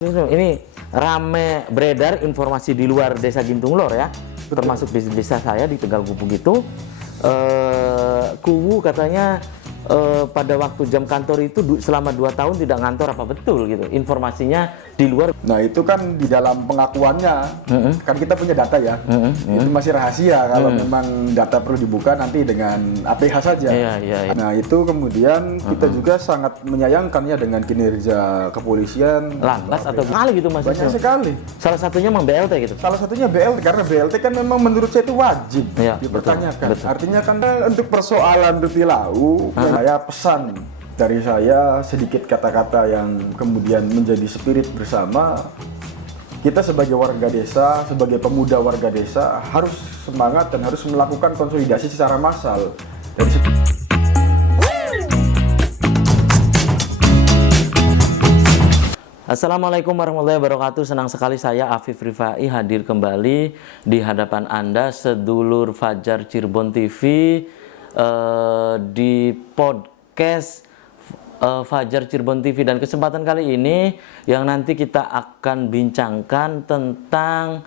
Ini rame beredar informasi di luar desa Gintung Lor ya, termasuk di desa saya di Tegal Gubuk itu, Kuwu katanya pada waktu jam kantor itu selama 2 tahun tidak ngantor, apa betul gitu informasinya di luar? Nah itu kan di dalam pengakuannya, kan kita punya data ya, itu masih rahasia. Kalau memang data perlu dibuka nanti dengan APH saja. Iya. Nah itu kemudian kita juga sangat menyayangkannya dengan kinerja kepolisian. Lantas atau kali gitu Mas? Banyak sekali. Salah satunya memang BLT gitu. Salah satunya BLT, karena BLT kan memang menurut saya itu wajib dipertanyakan. Betul. Artinya kan untuk persoalan Rutilau, saya pesan dari saya sedikit kata-kata yang kemudian menjadi spirit bersama. Kita sebagai warga desa, sebagai pemuda warga desa harus semangat dan harus melakukan konsolidasi secara massal. Assalamualaikum warahmatullahi wabarakatuh. Senang sekali saya Afif Rifai hadir kembali di hadapan Anda sedulur Fajar Cirebon TV di podcast Fajar Cirebon TV, dan kesempatan kali ini yang nanti kita akan bincangkan tentang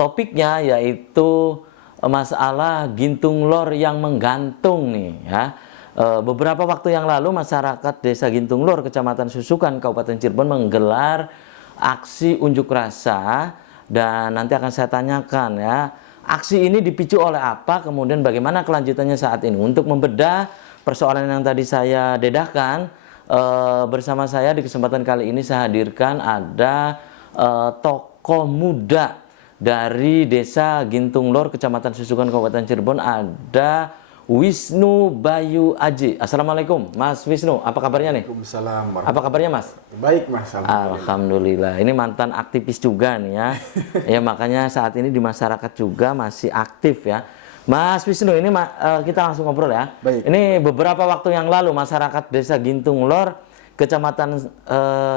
topiknya yaitu masalah Gintung Lor yang menggantung nih ya. Beberapa waktu yang lalu masyarakat Desa Gintung Lor, Kecamatan Susukan, Kabupaten Cirebon menggelar aksi unjuk rasa, dan nanti akan saya tanyakan ya, aksi ini dipicu oleh apa, kemudian bagaimana kelanjutannya saat ini. Untuk membedah persoalan yang tadi saya dedahkan, bersama saya di kesempatan kali ini saya hadirkan ada tokoh muda dari Desa Gintung Lor, Kecamatan Susukan, Kabupaten Cirebon, ada Wisnu Bayu Aji. Assalamualaikum Mas Wisnu, apa kabarnya nih? Waalaikumsalam. Apa kabarnya Mas? Baik Mas, Alhamdulillah. Ini mantan aktivis juga nih ya. Ya makanya saat ini di masyarakat juga masih aktif ya. Mas Wisnu, ini kita langsung ngobrol ya. Baik. Ini beberapa waktu yang lalu masyarakat Desa Gintung Lor, Kecamatan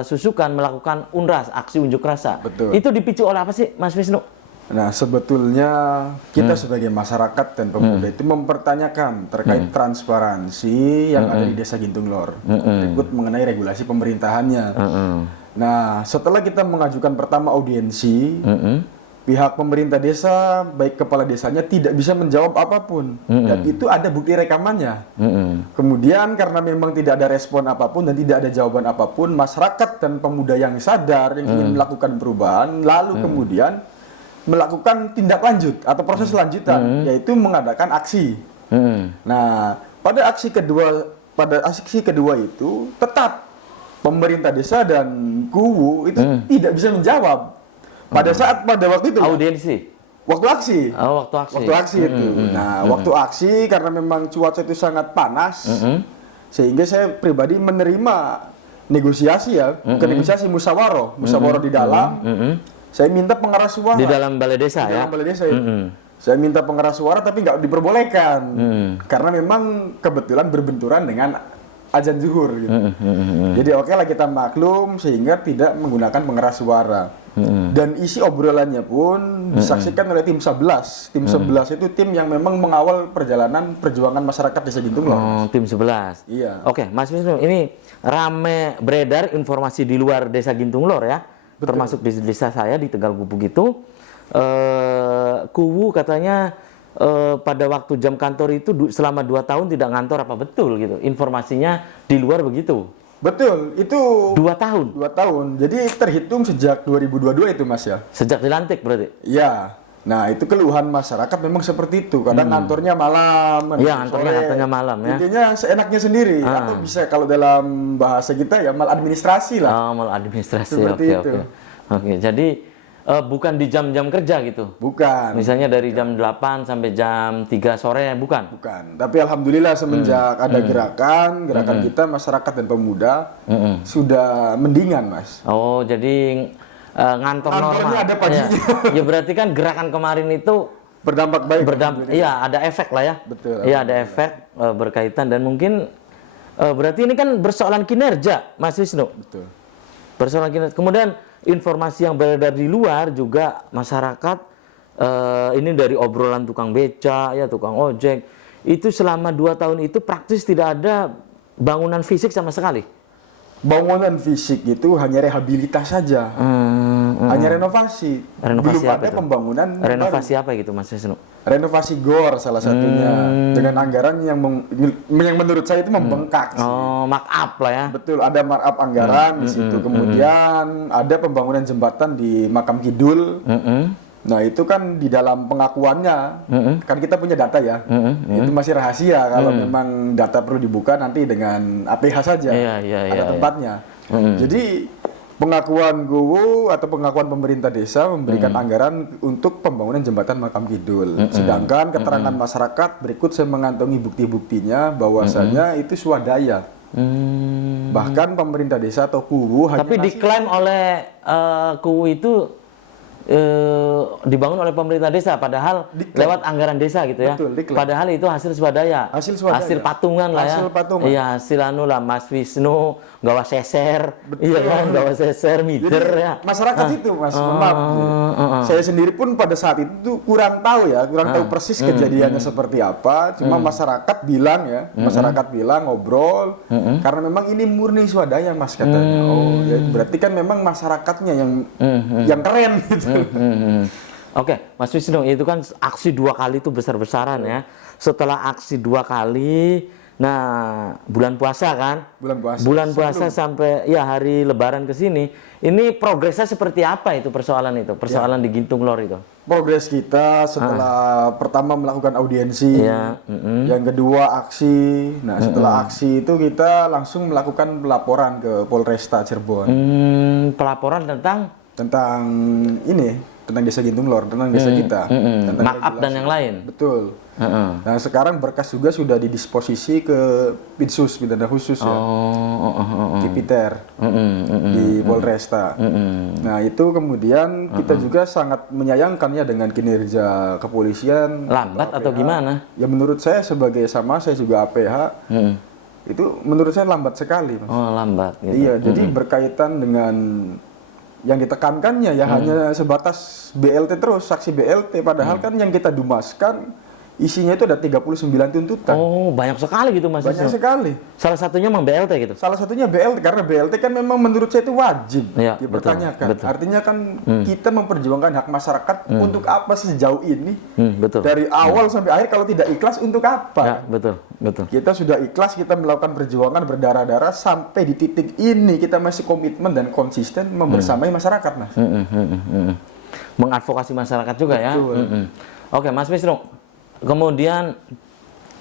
Susukan melakukan UNRAS, aksi unjuk rasa. Betul. Itu dipicu oleh apa sih Mas Wisnu? Nah, sebetulnya kita sebagai masyarakat dan pemuda itu mempertanyakan terkait transparansi yang ada di Desa Gintung Lor, berikut mengenai regulasi pemerintahannya. Nah, setelah kita mengajukan pertama audiensi, pihak pemerintah desa, baik kepala desanya tidak bisa menjawab apapun, dan itu ada bukti rekamannya. Kemudian karena memang tidak ada respon apapun dan tidak ada jawaban apapun, masyarakat dan pemuda yang sadar yang ingin melakukan perubahan, lalu kemudian melakukan tindak lanjut atau proses lanjutan, yaitu mengadakan aksi. Nah, pada aksi kedua itu tetap pemerintah desa dan Kuwu itu tidak bisa menjawab. Pada waktu itu Audiensi. waktu aksi. Oh, waktu aksi. Waktu aksi itu. Nah, waktu aksi karena memang cuaca itu sangat panas, sehingga saya pribadi menerima negosiasi ya, negosiasi musyawarah di dalam. Saya minta pengeras suara Di dalam balai desa ya? Dalam balai desa itu. Saya minta pengeras suara tapi nggak diperbolehkan. Karena memang kebetulan berbenturan dengan azan zuhur gitu. Jadi oke lah kita maklum sehingga tidak menggunakan pengeras suara. Dan isi obrolannya pun disaksikan oleh tim 11. Tim 11 itu tim yang memang mengawal perjalanan perjuangan masyarakat Desa Gintung Lor. Oh, tim 11. Iya. Oke, Mas Wisnu, ini rame beredar informasi di luar Desa Gintung Lor ya. Betul. Termasuk di desa saya di Tegal Gubuk itu, Kuwu katanya pada waktu jam kantor itu selama 2 tahun tidak ngantor, apa betul gitu informasinya di luar begitu? Betul, itu 2 tahun? 2 tahun, jadi terhitung sejak 2022 itu Mas ya? Sejak dilantik berarti? Iya. Nah, itu keluhan masyarakat memang seperti itu. Kadang ngantornya malam, iya, ngantornya malam ya. Intinya seenaknya sendiri. Atau bisa kalau dalam bahasa kita ya maladministrasi lah. Oh, maladministrasi. Seperti itu. Oke, jadi bukan di jam-jam kerja gitu? Bukan. Misalnya dari jam 8 sampai jam 3 sore, bukan? Bukan. Tapi alhamdulillah semenjak ada gerakan kita masyarakat dan pemuda sudah mendingan, Mas. Oh, jadi ngantor normal. Ada paginya. Ya berarti kan gerakan kemarin itu berdampak baik. Iya, ada efek lah ya. Betul. Iya, ada efek berkaitan, dan mungkin berarti ini kan persoalan kinerja, Mas Wisnu. Betul. Persoalan kinerja. Kemudian informasi yang beredar di luar juga masyarakat ini dari obrolan tukang beca ya, tukang ojek, itu selama 2 tahun itu praktis tidak ada bangunan fisik sama sekali. bangunan fisik itu hanya rehabilitas saja, hanya renovasi. Renovasi Belum apa ada itu? pembangunan Renovasi apa gitu Mas Wisnu? renovasi gor salah satunya dengan anggaran yang yang menurut saya itu membengkak sih. Oh, markup lah ya. Betul, ada markup anggaran di situ. Kemudian ada pembangunan jembatan di Makam Kidul. Nah, itu kan di dalam pengakuannya, kan kita punya data ya. Itu masih rahasia kalau memang data perlu dibuka nanti dengan APH saja. Ada tempatnya. Jadi pengakuan Gowo atau pengakuan pemerintah desa memberikan anggaran untuk pembangunan jembatan Makam Kidul. Sedangkan keterangan masyarakat berikut saya mengantongi bukti-buktinya bahwasanya itu swadaya. Bahkan pemerintah desa atau Kuwu hanya Tapi diklaim oleh Kuwu itu dibangun oleh pemerintah desa, padahal lewat anggaran desa gitu ya. Betul, diklaim. Padahal itu hasil swadaya. Hasil patungan lah ya. Hasil patungan. Iya, hasil anu lah Mas Wisnu gawa seser. Iya kan, gawa seser meter ya. Masyarakat itu Mas, mohon maaf. Saya sendiri pun pada saat itu kurang tahu ya, kurang tahu persis kejadiannya seperti apa. Cuma masyarakat bilang ya, masyarakat bilang ngobrol karena memang ini murni swadaya Mas katanya. Oh, ya berarti kan memang masyarakatnya yang keren gitu. Oke, Mas Wisnu, itu kan aksi 2 kali itu besar-besaran ya. Setelah aksi 2 kali, nah bulan puasa kan? Bulan puasa sampai ya hari Lebaran ke sini, ini progresnya seperti apa itu persoalan itu? Persoalan di Gintung Lor itu? Progres kita setelah pertama melakukan audiensi, yang kedua aksi. Nah, setelah aksi itu kita langsung melakukan pelaporan ke Polresta Cirebon. Pelaporan tentang ini, tentang Desa Gintung Lor, tentang desa kita, tentang markup dan yang lain. Betul. Nah, sekarang berkas juga sudah didisposisi ke Pinsus, Pidana Khusus ya, Cipiter di Polresta. Nah, itu kemudian kita juga sangat menyayangkannya dengan kinerja kepolisian. Lambat atau gimana? Ya menurut saya sebagai saya juga APH, itu menurut saya lambat sekali, Mas. Oh, lambat. Gitu. Iya, jadi berkaitan dengan yang ditekankannya ya hanya sebatas BLT terus, saksi BLT. Padahal kan yang kita dumaskan isinya itu ada 39 tuntutan. Oh, banyak sekali gitu Mas. Banyak sekali. Salah satunya memang BLT gitu? Salah satunya BLT, karena BLT kan memang menurut saya itu wajib ya, dipertanyakan. betul. Artinya kan kita memperjuangkan hak masyarakat untuk apa sejauh ini? Betul. Dari awal sampai akhir kalau tidak ikhlas untuk apa? Ya, betul. Kita sudah ikhlas, kita melakukan perjuangan berdarah-darah sampai di titik ini kita masih komitmen dan konsisten membersamai masyarakat, Mas. Mengadvokasi masyarakat juga. Betul. Ya. Oke, Mas Wisnu. Kemudian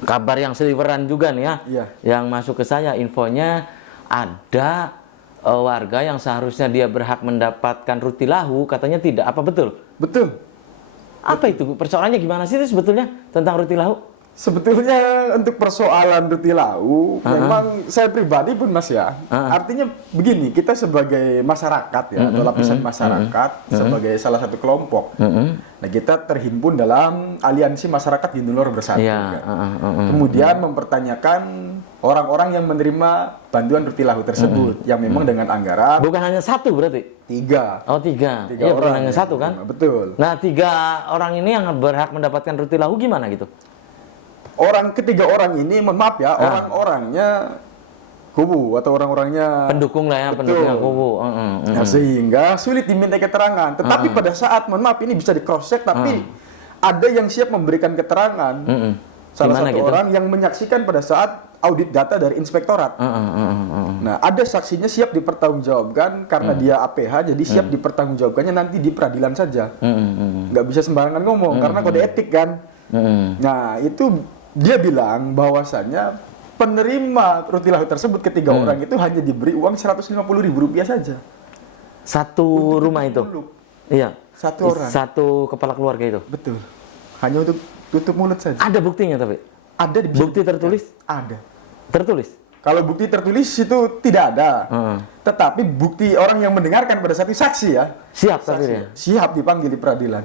kabar yang seliweran juga nih ya, yang masuk ke saya infonya ada warga yang seharusnya dia berhak mendapatkan rutilahu, katanya tidak. Apa betul? Betul. Apa itu? Persoalannya gimana sih itu sebetulnya tentang rutilahu? Sebetulnya untuk persoalan rutilahu, memang saya pribadi pun Mas ya, artinya begini, kita sebagai masyarakat ya, atau lapisan masyarakat, sebagai salah satu kelompok, nah kita terhimpun dalam aliansi masyarakat Gintung Lor Bersatu. Ya, kan? Kemudian mempertanyakan orang-orang yang menerima bantuan rutilahu tersebut, yang memang dengan anggaran. Bukan hanya satu berarti? 3. Oh 3. Tiga Iya, bukan orang hanya ya. satu kan? Betul. Nah 3 orang ini yang berhak mendapatkan rutilahu gimana gitu? Ketiga orang ini, mohon maaf ya, orang-orangnya Kuwu atau orang-orangnya pendukung lah ya, betul. pendukungnya Kuwu. Nah, sehingga sulit diminta keterangan. Tetapi pada saat, mohon maaf, ini bisa di cross check, tapi ada yang siap memberikan keterangan. Salah Gimana satu gitu? orang yang menyaksikan pada saat audit data dari inspektorat. Nah, ada saksinya siap dipertanggungjawabkan karena dia APH, jadi siap dipertanggungjawabkannya nanti di peradilan saja. Nggak bisa sembarangan ngomong karena kode etik kan. Nah, itu dia bilang bahwasannya penerima rutilahu tersebut ketiga orang itu hanya diberi uang Rp150.000 saja. Satu rumah itu? Iya. Satu orang. Satu kepala keluarga itu? Betul. Hanya untuk tutup mulut saja. Ada buktinya tapi? Ada. Bukti tertulis? Ada. Tertulis? Kalau bukti tertulis itu tidak ada. tetapi bukti orang yang mendengarkan pada satu saksi ya. Siap tapi Saksi. dia. Siap dipanggil di peradilan.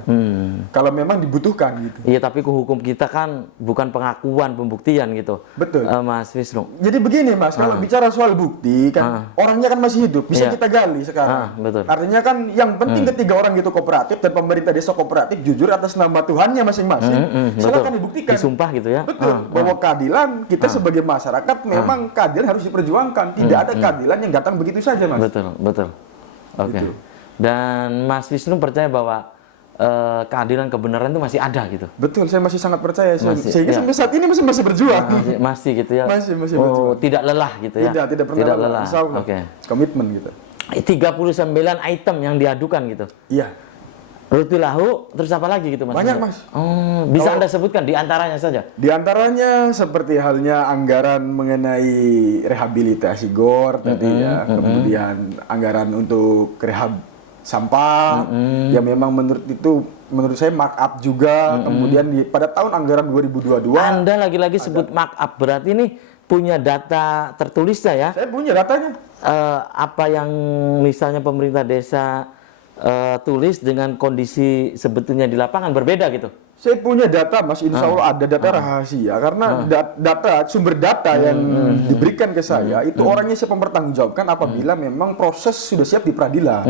Kalau memang dibutuhkan gitu. Iya, tapi hukum kita kan bukan pengakuan, pembuktian gitu. Betul. Mas Wisnu. Jadi begini Mas, kalau bicara soal bukti kan orangnya kan masih hidup, bisa Iya. kita gali sekarang. Betul. Artinya kan yang penting ketiga orang itu kooperatif dan pemerintah desa kooperatif jujur atas nama Tuhannya masing-masing. Silakan dibuktikan. Disumpah gitu ya. Betul, bahwa keadilan kita sebagai masyarakat memang keadilan harus diperjuangkan. Tidak ada keadilan yang datang begitu saja, Mas. Betul, betul. Oke. Gitu. Dan Mas Wisnu percaya bahwa keadilan kebenaran itu masih ada gitu. Betul, saya masih sangat percaya. Sehingga iya. sampai saat ini masih berjuang. Masih gitu ya. Masih Oh, berjuang. tidak lelah gitu ya. Tidak pernah lelah. Insya Allah. Oke. Komitmen gitu. 39 item yang diadukan gitu. Iya. Roti lahu, terus apa lagi gitu Mas? Banyak, Mas. Oh, bisa Anda sebutkan di antaranya saja. Di antaranya seperti halnya anggaran mengenai rehabilitasi GOR tadi ya, kemudian anggaran untuk rehab sampah yang memang menurut saya markup juga, kemudian pada tahun anggaran 2022 Anda lagi-lagi sebut markup, berarti ini punya data tertulisnya ya? saya punya datanya. Apa yang misalnya pemerintah desa tulis dengan kondisi sebetulnya di lapangan berbeda gitu? Saya punya data, Mas. Insya Allah ada data rahasia karena sumber data yang diberikan ke saya itu orangnya saya mempertanggungjawabkan apabila memang proses sudah siap di peradilan.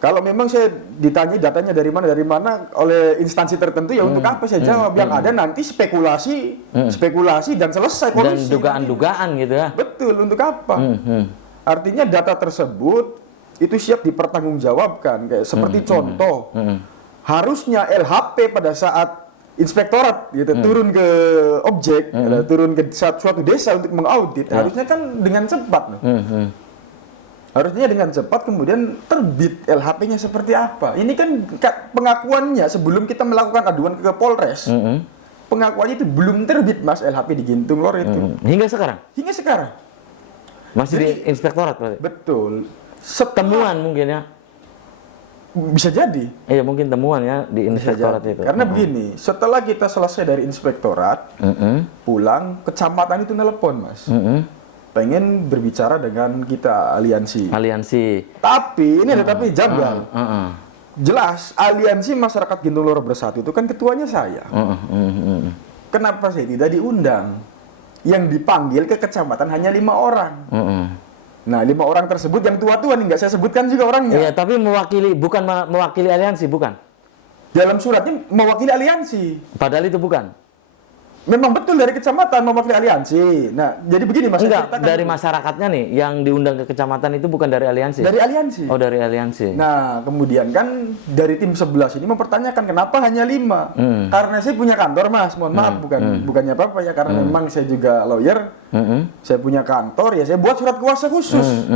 Kalau memang saya ditanya datanya dari mana oleh instansi tertentu ya untuk apa saya jawab, yang ada nanti spekulasi dan selesai Dan kolusi. dugaan-dugaan gitu ya? Betul, untuk apa? Artinya data tersebut itu siap dipertanggungjawabkan. Kayak seperti contoh, harusnya LHP pada saat inspektorat gitu turun ke objek, turun ke suatu desa untuk mengaudit, harusnya kan dengan cepat. Harusnya dengan cepat kemudian terbit LHP-nya seperti apa. Ini kan pengakuannya sebelum kita melakukan aduan ke Polres. Pengakuannya itu belum terbit, Mas, LHP di Gintung Lor itu. Hingga sekarang? Hingga sekarang. Masih di inspektorat berarti? Betul. Temuan mungkin ya? Bisa jadi. Iya, mungkin temuan ya di Bisa inspektorat jadi. itu. Karena begini, setelah kita selesai dari inspektorat, pulang, kecamatan itu nelpon, Mas. Pengen berbicara dengan kita aliansi. Aliansi. Tapi, ini ada tapi janggal. Heeh. Jelas, aliansi masyarakat Gintung Lor Bersatu itu kan ketuanya saya. Kenapa saya tidak diundang? Yang dipanggil ke kecamatan hanya 5 orang. Nah, 5 orang tersebut yang tua-tua nih, nggak saya sebutkan juga orangnya. Iya, tapi bukan mewakili aliansi, bukan? Dalam suratnya mewakili aliansi. Padahal itu bukan. Memang betul dari kecamatan mewakili aliansi. Nah, jadi begini Mas. saya Enggak, ceritakan dari dulu. masyarakatnya nih yang diundang ke kecamatan itu bukan dari aliansi. Dari aliansi. Oh, dari aliansi. Nah, kemudian kan dari tim 11 ini mempertanyakan kenapa hanya 5? Karena saya punya kantor, Mas. Mohon maaf, bukannya apa-apa ya, karena memang saya juga lawyer. Saya punya kantor, ya saya buat surat kuasa khusus.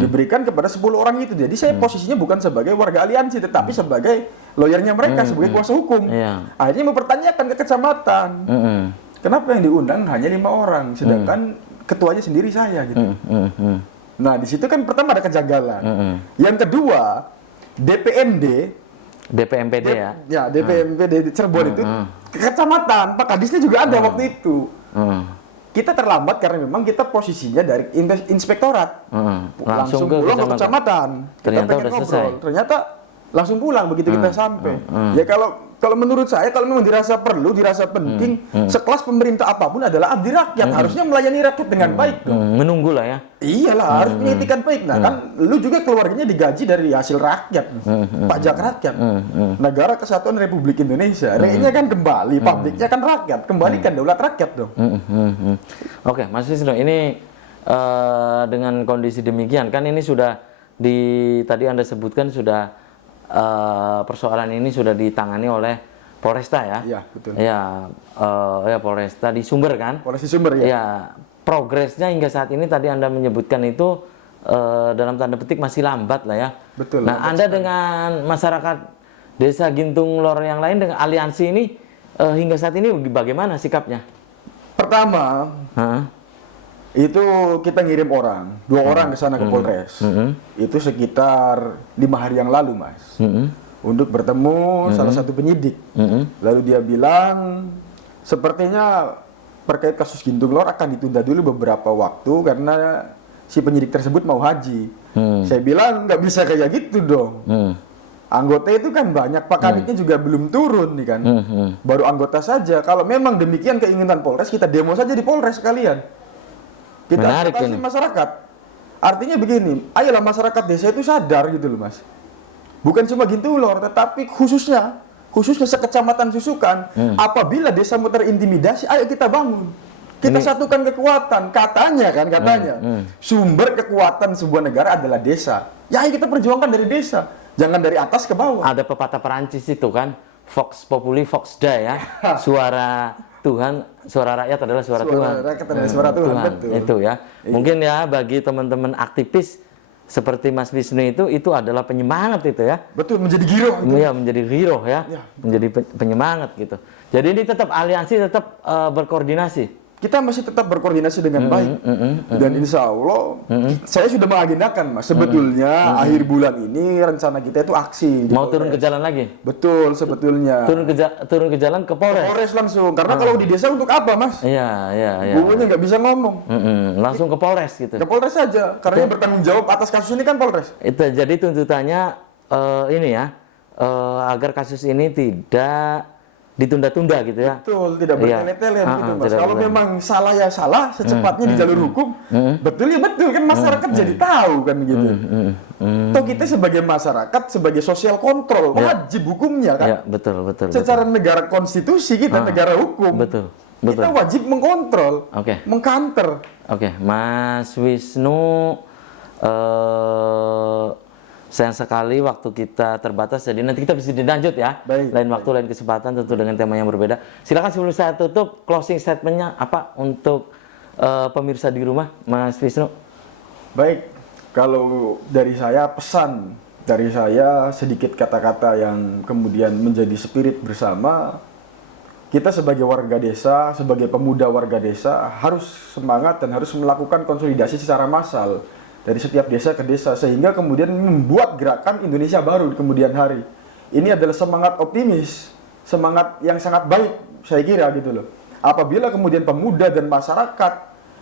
Diberikan kepada 10 orang itu. Jadi saya posisinya bukan sebagai warga aliansi, tetapi sebagai lawyernya mereka, sebagai kuasa hukum. Iya. Akhirnya mempertanyakan ke kecamatan. Kenapa yang diundang hanya 5 orang, sedangkan ketuanya sendiri saya gitu. Nah, di situ kan pertama ada kejanggalan. Yang kedua, DPMPD ya. Ya, DPMPD Cirebon itu ke kecamatan, Pak Kadisnya juga ada waktu itu. Kita terlambat karena memang kita posisinya dari inspektorat. Langsung pulang ke kecamatan. Ternyata Kita pengen udah ngobrol. selesai. Ternyata langsung pulang begitu kita sampai. Ya kalau menurut saya, kalau memang dirasa perlu, dirasa penting, sekelas pemerintah apapun adalah abdi rakyat, harusnya melayani rakyat dengan baik dong. Menunggu lah ya. Iyalah, harus punya etikat baik. Nah, kan lu juga keluarganya digaji dari hasil rakyat, pajak rakyat. Negara Kesatuan Republik Indonesia, RE-nya kan kembali, pabriknya kan rakyat, kembalikan daulat rakyat dong. Oke, Mas Wisnu, ini dengan kondisi demikian kan ini sudah tadi Anda sebutkan sudah persoalan ini sudah ditangani oleh Polresta ya. Iya, betul. Ya, ya Polresta di Sumber kan. Polres Sumber ya. Ya, progresnya hingga saat ini tadi Anda menyebutkan itu dalam tanda petik masih lambat lah ya. Betul. Nah, Anda dengan masyarakat Desa Gintung Lor yang lain dengan aliansi ini hingga saat ini bagaimana sikapnya? Pertama, itu kita ngirim orang, 2 orang ke sana ke Polres. Itu sekitar 5 hari yang lalu, Mas. Untuk bertemu salah satu penyidik. Lalu dia bilang, sepertinya terkait kasus Gintung Lor akan ditunda dulu beberapa waktu karena si penyidik tersebut mau haji. Saya bilang nggak bisa kayak gitu dong. Anggota itu kan banyak, Pak Kanitnya juga belum turun nih kan. Baru anggota saja. Kalau memang demikian keinginan Polres, kita demo saja di Polres sekalian. Kita Menarik advokasi ini. masyarakat. Artinya begini, ayolah masyarakat desa itu sadar gitu loh Mas. Bukan cuma Gintu-Lor, tetapi khususnya sekecamatan Susukan, apabila desamu terintimidasi, ayo kita bangun. Kita satukan kekuatan. Katanya, sumber kekuatan sebuah negara adalah desa. Ya ayo kita perjuangkan dari desa. Jangan dari atas ke bawah. Ada pepatah Perancis itu kan, Vox Populi, Vox Dei ya. Suara Tuhan, suara rakyat adalah suara Tuhan. Rakyat adalah suara Tuhan, betul. Itu ya. Mungkin ya bagi teman-teman aktivis seperti Mas Wisnu itu adalah penyemangat itu ya. Betul, menjadi giroh. Iya, menjadi hero ya. Menjadi penyemangat gitu. Jadi ini tetap aliansi, tetap berkoordinasi. Kita masih tetap berkoordinasi dengan baik. Dan insya Allah, saya sudah mengagendakan Mas. Sebetulnya akhir bulan ini rencana kita itu aksi. Mau turun ke jalan lagi? Betul, sebetulnya. Turun ke jalan ke Polres? Polres langsung. Karena kalau di desa untuk apa Mas? Iya. Bumbunya nggak bisa ngomong. Langsung ke Polres gitu? Ke Polres saja. Karena yang bertanggung jawab atas kasus ini kan Polres. Itu jadi tuntutannya ini ya, agar kasus ini tidak ditunda-tunda gitu ya. Betul, tidak bertele-tele gitu Mas. Kalau memang salah ya salah, secepatnya di jalur hukum. Betul ya betul kan, masyarakat jadi tahu kan gitu. Toh kita sebagai masyarakat, sebagai sosial kontrol, wajib hukumnya kan. Iya, betul. Secara negara konstitusi kita, negara hukum. Betul. Kita wajib mengkontrol, mengkanter. Oke, Mas Wisnu, sayang sekali waktu kita terbatas, jadi nanti kita bisa dilanjut ya. Lain waktu, lain kesempatan, tentu dengan tema yang berbeda. Silakan sebelum saya tutup, closing statementnya apa untuk pemirsa di rumah, Mas Wisnu? Baik, kalau dari saya pesan, dari saya sedikit kata-kata yang kemudian menjadi spirit bersama. Kita sebagai warga desa, sebagai pemuda warga desa, harus semangat dan harus melakukan konsolidasi secara massal dari setiap desa ke desa, sehingga kemudian membuat gerakan Indonesia baru di kemudian hari. Ini adalah semangat optimis, semangat yang sangat baik, saya kira gitu loh. Apabila kemudian pemuda dan masyarakat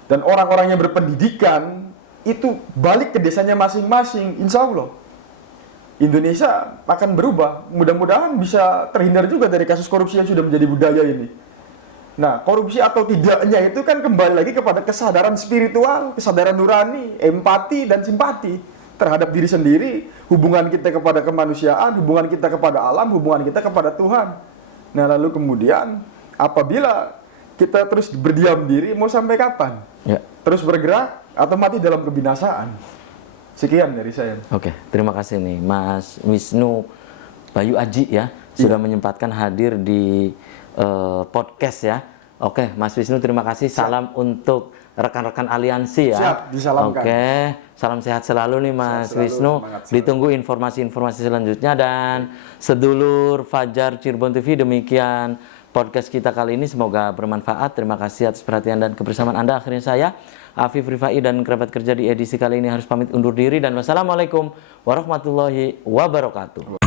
dan orang-orang yang berpendidikan itu balik ke desanya masing-masing, insya Allah Indonesia akan berubah. Mudah-mudahan bisa terhindar juga dari kasus korupsi yang sudah menjadi budaya ini. Nah, korupsi atau tidaknya itu kan kembali lagi kepada kesadaran spiritual, kesadaran nurani, empati, dan simpati terhadap diri sendiri, hubungan kita kepada kemanusiaan, hubungan kita kepada alam, hubungan kita kepada Tuhan. Nah, lalu kemudian apabila kita terus berdiam diri, mau sampai kapan? Terus bergerak atau mati dalam kebinasaan? Sekian dari saya. Oke, terima kasih nih Mas Wisnu Bayu Aji ya, sudah menyempatkan hadir di podcast ya. Oke, Mas Wisnu terima kasih. Salam untuk rekan-rekan aliansi ya. Siap, disalamkan. Oke, salam sehat selalu nih Mas Wisnu. Ditunggu informasi-informasi selanjutnya, dan sedulur Fajar Cirebon TV, demikian podcast kita kali ini, semoga bermanfaat. Terima kasih atas perhatian dan kebersamaan Anda. Akhirnya saya Afif Rifai dan kerabat kerja di edisi kali ini harus pamit undur diri, dan wassalamualaikum warahmatullahi wabarakatuh.